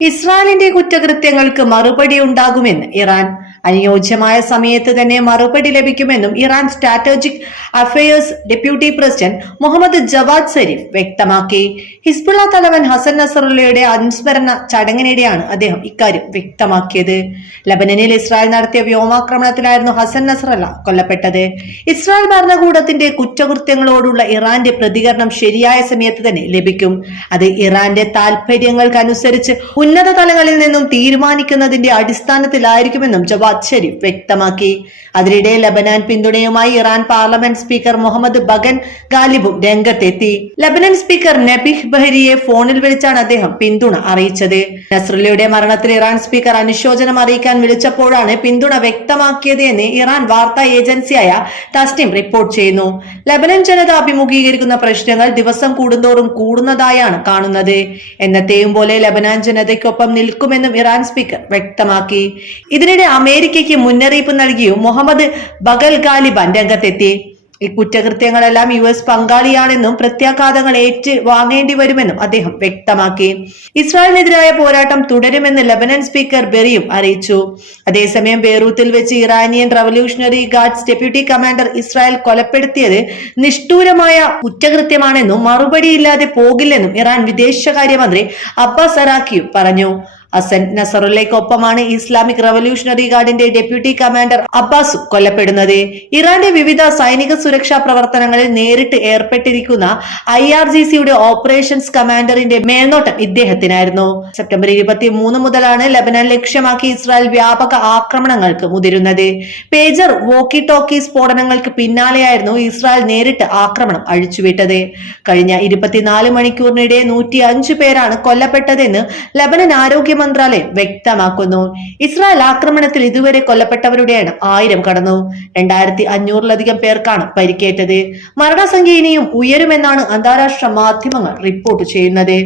ഇസ്രായേലിന്റെ കുറ്റകൃത്യങ്ങൾക്ക് മറുപടി ഉണ്ടാകുമെന്ന് ഇറാൻ അനുയോജ്യമായ സമയത്ത് തന്നെ മറുപടി ലഭിക്കുമെന്നും Iran strategic affairs deputy president Mohammad Javad Zarif വ്യക്തമാക്കി. ഹിസ്ബുള്ള തലവൻ ഹസൻ നസറുള്ളയുടെ അനുസ്മരണ ചടങ്ങിനിടെയാണ് അദ്ദേഹം ഇക്കാര്യം വ്യക്തമാക്കിയത്. ലബനനിൽ ഇസ്രായേൽ നടത്തിയ വ്യോമാക്രമണത്തിലായിരുന്നു ഹസൻ നസറല്ല കൊല്ലപ്പെട്ടത്. ഇസ്രായേൽ ഭരണകൂടത്തിന്റെ കുറ്റകൃത്യങ്ങളോടുള്ള ഇറാന്റെ പ്രതികരണം ശരിയായ സമയത്ത് തന്നെ ലഭിക്കും. അത് ഇറാന്റെ താൽപര്യങ്ങൾക്കനുസരിച്ച് ഉന്നത തലങ്ങളിൽ നിന്നും തീരുമാനിക്കുന്നതിന്റെ അടിസ്ഥാനത്തിലായിരിക്കുമെന്നും ജവാദ് ഷെരീഫ് വ്യക്തമാക്കി. അതിനിടെ ലബനാൻ പിന്തുണയുമായി ഇറാൻ പാർലമെന്റ് സ്പീക്കർ മുഹമ്മദ് ബഗൻ ഗാലിബും രംഗത്തെത്തി. ലബനൻ സ്പീക്കർ നബിഹ് ബഹരിയെ ഫോണിൽ വിളിച്ചാണ് അദ്ദേഹം പിന്തുണ അറിയിച്ചത്. നസ്രുല്ലയുടെ മരണത്തിൽ ഇറാൻ സ്പീക്കർ അനുശോചനം അറിയിക്കാൻ വിളിച്ചപ്പോഴാണ് പിന്തുണ വ്യക്തമാക്കിയത് എന്ന് ഇറാൻ വാർത്താ ഏജൻസിയായ തസ്നിം റിപ്പോർട്ട് ചെയ്യുന്നു. ലബനൻ ജനത അഭിമുഖീകരിക്കുന്ന പ്രശ്നങ്ങൾ ദിവസം കൂടുന്തോറും കൂടുന്നതായാണ് കാണുന്നത്. എന്നത്തെയും പോലെ ലബനാൻ ജനതയ്ക്കൊപ്പം നിൽക്കുമെന്നും ഇറാൻ സ്പീക്കർ വ്യക്തമാക്കി. ഇതിനിടെ അമേരിക്കയ്ക്ക് മുന്നറിയിപ്പ് നൽകിയും മുഹമ്മദ് ബഗൽ ഗാലിബാൻ രംഗത്തെത്തി. ഈ കുറ്റകൃത്യങ്ങളെല്ലാം യു എസ് പങ്കാളിയാണെന്നും പ്രത്യാഘാതങ്ങൾ ഏറ്റ് വാങ്ങേണ്ടി വരുമെന്നും അദ്ദേഹം വ്യക്തമാക്കി. ഇസ്രായേലിനെതിരായ പോരാട്ടം തുടരുമെന്ന് ലബനൻ സ്പീക്കർ ബെറിയും അറിയിച്ചു. അതേസമയം ബെയ്റൂത്തിൽ വെച്ച് Iranian revolutionary guards deputy commander Israel കൊലപ്പെടുത്തിയത് നിഷ്ഠൂരമായ കുറ്റകൃത്യമാണെന്നും മറുപടിയില്ലാതെ പോകില്ലെന്നും ഇറാൻ വിദേശകാര്യമന്ത്രി അബ്ബാസ് അറാഖിയും പറഞ്ഞു. അസൻ നസറുല്ലയ്ക്കൊപ്പമാണ് ഇസ്ലാമിക് റവല്യൂഷണറി ഗാർഡിന്റെ ഡെപ്യൂട്ടി കമാൻഡർ അബ്ബാസ് കൊല്ലപ്പെടുന്നത്. ഇറാന്റെ വിവിധ സൈനിക സുരക്ഷാ പ്രവർത്തനങ്ങളിൽ നേരിട്ട് ഏർപ്പെട്ടിരിക്കുന്ന ഐ ആർ ജി സിയുടെ ഓപ്പറേഷൻസ് കമാൻഡറിന്റെ മേൽനോട്ടം ഇദ്ദേഹത്തിനായിരുന്നു. സെപ്റ്റംബർ ഇരുപത്തി മൂന്ന് മുതലാണ് ലബനൻ ലക്ഷ്യമാക്കി ഇസ്രായേൽ വ്യാപക ആക്രമണങ്ങൾക്ക് മുതിരുന്നത്. പേജർ വോക്കി ടോക്കി സ്ഫോടനങ്ങൾക്ക് പിന്നാലെയായിരുന്നു ഇസ്രായേൽ നേരിട്ട് ആക്രമണം അഴിച്ചുവിട്ടത്. കഴിഞ്ഞ ഇരുപത്തിനാല് മണിക്കൂറിനിടെ നൂറ്റി അഞ്ച് പേരാണ് കൊല്ലപ്പെട്ടതെന്ന് ലബനൻ ആരോഗ്യ മന്ത്രാലയം വ്യക്തമാക്കുന്നു. ഇസ്രായേൽ ആക്രമണത്തിൽ ഇതുവരെ കൊല്ലപ്പെട്ടവരുടെ എണ്ണം ആയിരം കടന്നു. രണ്ടായിരത്തി അഞ്ഞൂറിലധികം പേർക്കാണ് പരിക്കേറ്റത്. മരണസംഖ്യ ഇനിയും ഉയരുമെന്നാണ് അന്താരാഷ്ട്ര മാധ്യമങ്ങൾ റിപ്പോർട്ട് ചെയ്യുന്നത്.